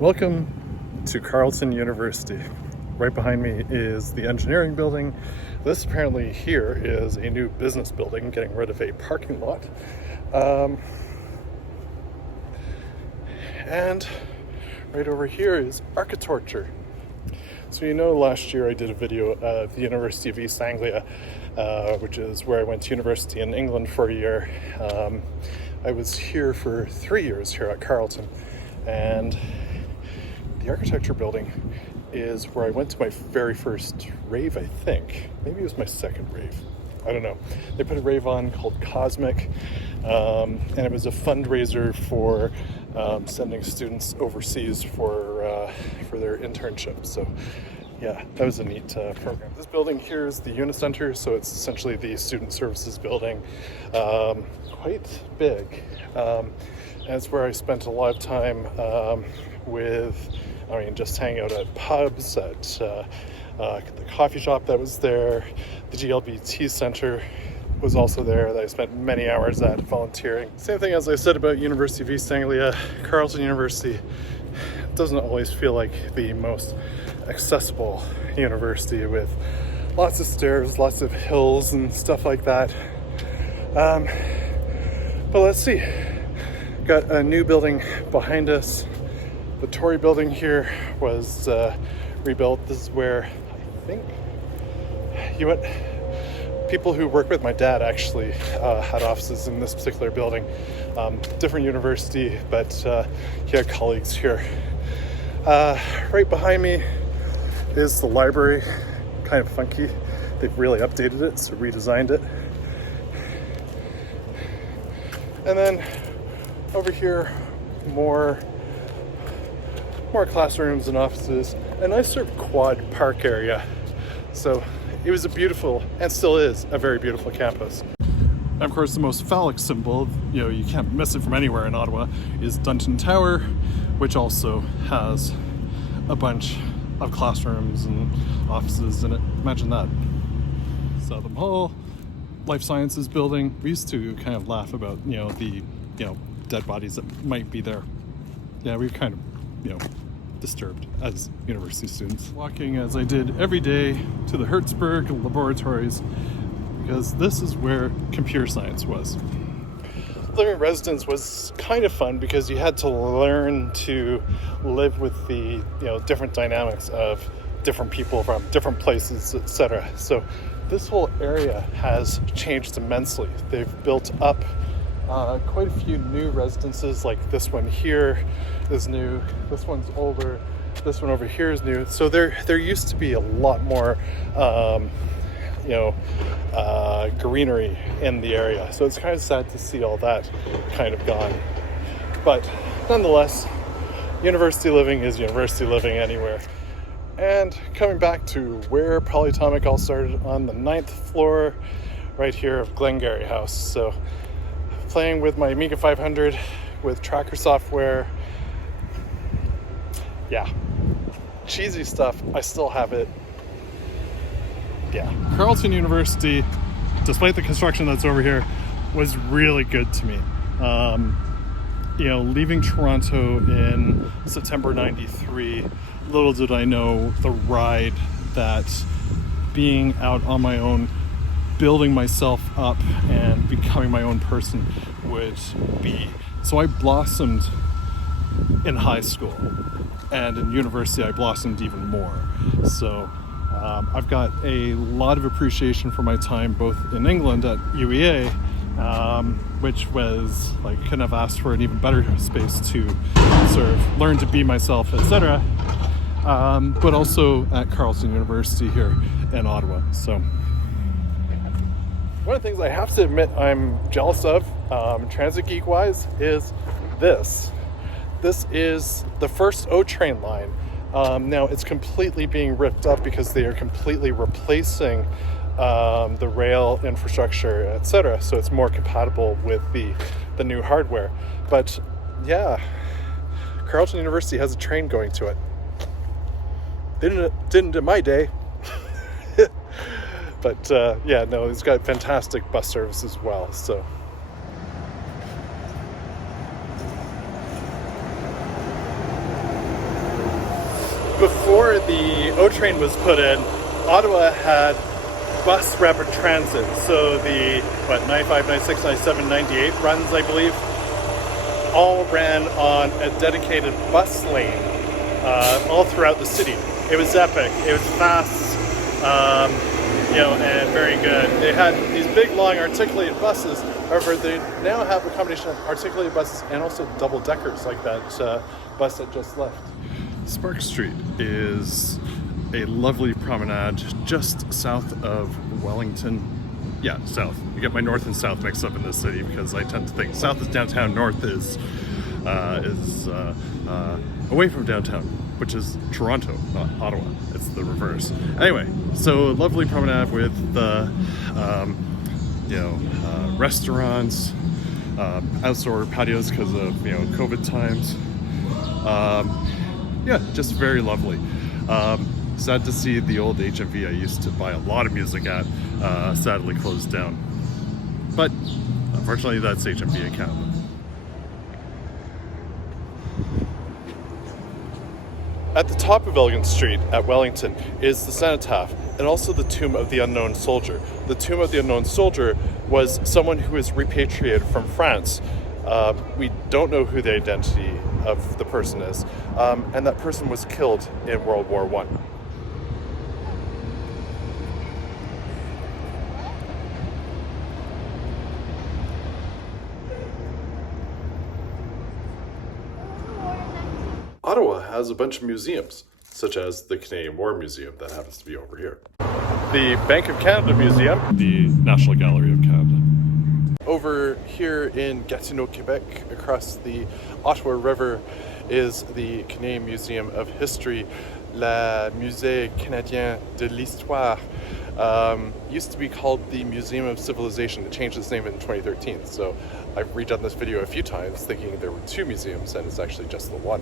Welcome to Carleton University. Right behind me is the engineering building. This apparently here is a new business building, getting rid of a parking lot. And right over here is architecture. So last year I did a video of the University of East Anglia, which is where I went to university in England for a year. I was here for 3 years here at Carleton, and the architecture building is where I went to my very first rave, I think. Maybe it was my second rave. I don't know. They put a rave on called Cosmic, and it was a fundraiser for sending students overseas for their internship. So yeah, that was a neat program. This building here is the Unicenter, so it's essentially the student services building. Quite big. And it's where I spent a lot of time just hanging out at pubs, at the coffee shop that was there. The GLBT Center was also there that I spent many hours at volunteering. Same thing as I said about University of East Anglia, Carleton University doesn't always feel like the most accessible university, with lots of stairs, lots of hills and stuff like that. But let's see. Got a new building behind us. The Tory building here was rebuilt. This is where I think people who work with my dad actually had offices in this particular building. Different university, but he had colleagues here. Right behind me is the library. Kind of funky. They've really updated it, so redesigned it. And then over here, more classrooms and offices, a nice sort of quad park area. So it was a beautiful, and still is, a very beautiful campus. And of course, the most phallic symbol, you can't miss it from anywhere in Ottawa, is Dunton Tower, which also has a bunch of classrooms and offices in it. Imagine that. Southam Hall, Life Sciences building. We used to kind of laugh about, the dead bodies that might be there. Yeah, we kind of, disturbed as university students. Walking as I did every day to the Herzberg Laboratories, because this is where computer science was. Living residence was kind of fun because you had to learn to live with the different dynamics of different people from different places, etc. So this whole area has changed immensely. They've built up quite a few new residences, like this one here is new, this one's older, this one over here is new. So there used to be a lot more greenery in the area. So it's kind of sad to see all that kind of gone. But nonetheless, university living is university living anywhere. And coming back to where Polyatomic all started, on the 9th floor right here of Glengarry House. So playing with my Amiga 500 with tracker software. Yeah, cheesy stuff. I still have it. Yeah, Carleton University, despite the construction that's over here, was really good to me. Leaving Toronto in September '93, little did I know the ride that being out on my own, building myself up and becoming my own person would be. So I blossomed in high school, and in university I blossomed even more. So I've got a lot of appreciation for my time both in England at UEA, which was couldn't have asked for an even better space to sort of learn to be myself, etc. But also at Carleton University here in Ottawa. So one of the things I have to admit I'm jealous of, transit geek wise, is this. This is the first O train line. Now it's completely being ripped up because they are completely replacing the rail infrastructure, etc. So it's more compatible with the new hardware. But yeah, Carleton University has a train going to it. Didn't in my day. But it's got fantastic bus service as well. So before the O train was put in, Ottawa had bus rapid transit. So the 95, 96, 97, 98 runs, I believe, all ran on a dedicated bus lane all throughout the city. It was epic. It was fast, and very good. They had these big, long, articulated buses. However, they now have a combination of articulated buses and also double deckers, like that bus that just left. Spark Street is a lovely promenade just south of Wellington. Yeah, south. You get my north and south mixed up in this city because I tend to think south is downtown, north is away from downtown, which is Toronto, not Ottawa. It's the reverse. Anyway, so lovely promenade with restaurants, outdoor patios because of COVID times. Just very lovely. Sad to see the old HMV I used to buy a lot of music at sadly closed down. But unfortunately, that's HMV in Canada. At the top of Elgin Street at Wellington is the Cenotaph and also the Tomb of the Unknown Soldier. The Tomb of the Unknown Soldier was someone who was repatriated from France. We don't know who the identity of the person is, and that person was killed in World War I. Ottawa has a bunch of museums, such as the Canadian War Museum that happens to be over here. The Bank of Canada Museum, the National Gallery of Canada. Over here in Gatineau, Quebec, across the Ottawa River, is the Canadian Museum of History, le Musée Canadien de l'Histoire. Used to be called the Museum of Civilization. It changed its name in 2013. So I've redone this video a few times thinking there were two museums and it's actually just the one.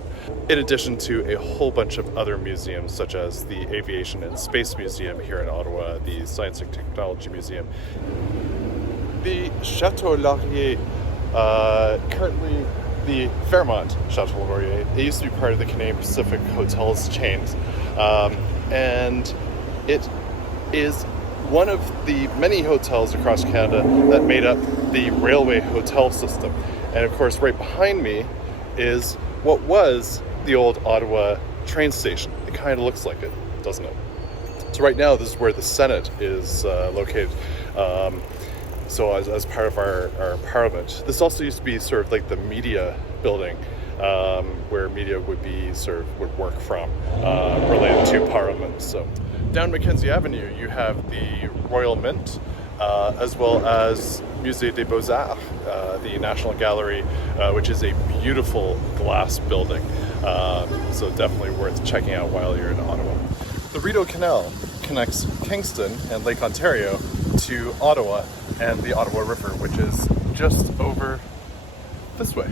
In addition to a whole bunch of other museums such as the Aviation and Space Museum here in Ottawa, the Science and Technology Museum. The Château Laurier, currently the Fairmont Château Laurier, it used to be part of the Canadian Pacific Hotels chains, and it is one of the many hotels across Canada that made up the railway hotel system. And of course, right behind me is what was the old Ottawa train station. It kind of looks like it, doesn't it? So right now, this is where the Senate is located. So as part of our parliament. This also used to be sort of like the media building, where media would work from, related to parliament. So down Mackenzie Avenue, you have the Royal Mint, as well as Musée des Beaux-Arts, the National Gallery, which is a beautiful glass building. So definitely worth checking out while you're in Ottawa. The Rideau Canal connects Kingston and Lake Ontario to Ottawa and the Ottawa River, which is just over this way.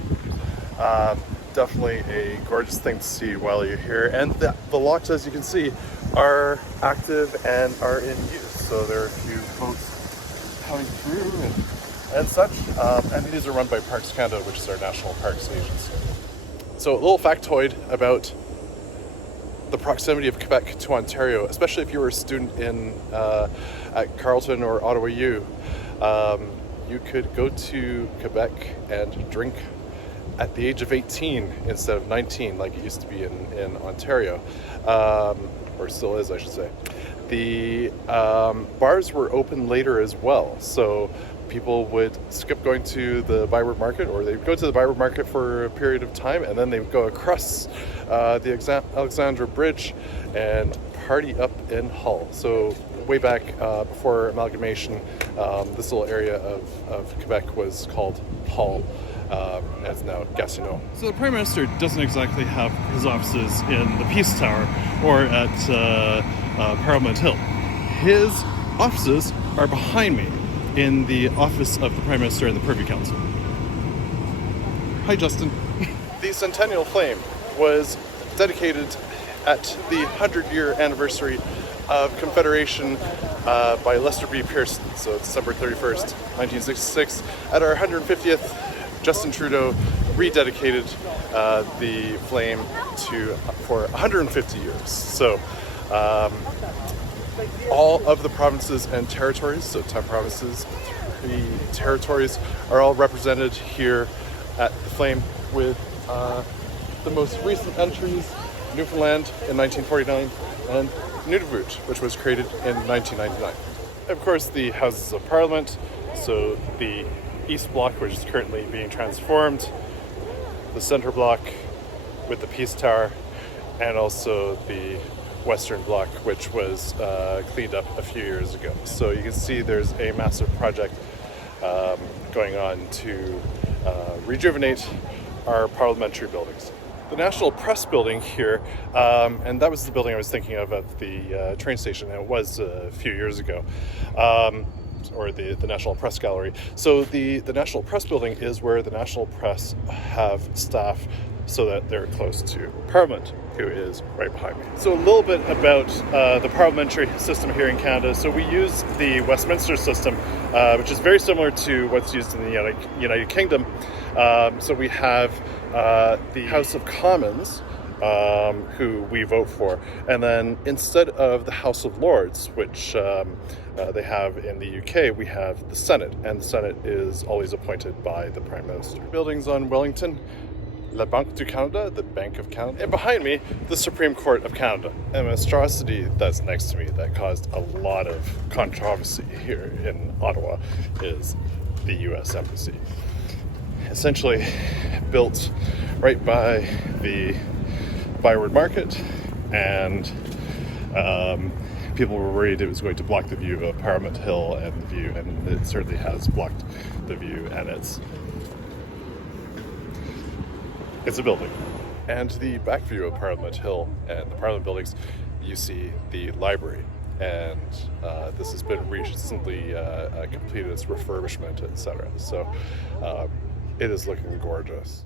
Definitely a gorgeous thing to see while you're here. And the locks, as you can see, are active and are in use. So there are a few boats coming through and such. And these are run by Parks Canada, which is our national parks agency. So a little factoid about the proximity of Quebec to Ontario, especially if you were a student at Carleton or Ottawa U, you could go to Quebec and drink at the age of 18 instead of 19 like it used to be in Ontario, or still is, I should say. The bars were open later as well, so people would skip going to the Byward Market, or they'd go to the Byward Market for a period of time and then they would go across the Alexandra Bridge and party up in Hull. So way back before amalgamation, this little area of Quebec was called Hull, as now Gatineau. So the Prime Minister doesn't exactly have his offices in the Peace Tower or at Parliament Hill. His offices are behind me in the office of the Prime Minister and the Privy Council. Hi, Justin. The Centennial Flame was dedicated at the 100-year anniversary of Confederation by Lester B. Pearson, so December 31st, 1966, at our 150th Justin Trudeau rededicated the flame for 150 years. So all of the provinces and territories, so 10 provinces, 3 territories, are all represented here at the flame, with the most recent entries: Newfoundland in 1949 and Nunavut, which was created in 1999. Of course, the Houses of Parliament, so the East Bloc, which is currently being transformed, the Centre Bloc with the Peace Tower, and also the Western Bloc, which was cleaned up a few years ago. So you can see there's a massive project going on to rejuvenate our parliamentary buildings. The National Press building here, and that was the building I was thinking of at the train station, and it was a few years ago, or the National Press Gallery. So the National Press building is where the National Press have staff so that they're close to Parliament, who is right behind me. So a little bit about the parliamentary system here in Canada. So we use the Westminster system, which is very similar to what's used in the United Kingdom. So we have the House of Commons, who we vote for, and then instead of the House of Lords, which they have in the UK, we have the Senate, and the Senate is always appointed by the Prime Minister. Buildings on Wellington: La Banque du Canada, the Bank of Canada, and behind me, the Supreme Court of Canada. And the monstrosity that's next to me that caused a lot of controversy here in Ottawa is the US Embassy. Essentially built right by the Byward Market, and people were worried it was going to block the view of Parliament Hill and the view, and it certainly has blocked the view, and it's a building. And the back view of Parliament Hill and the Parliament buildings, you see the library, and this has been recently completed its refurbishment, etc. So it is looking gorgeous.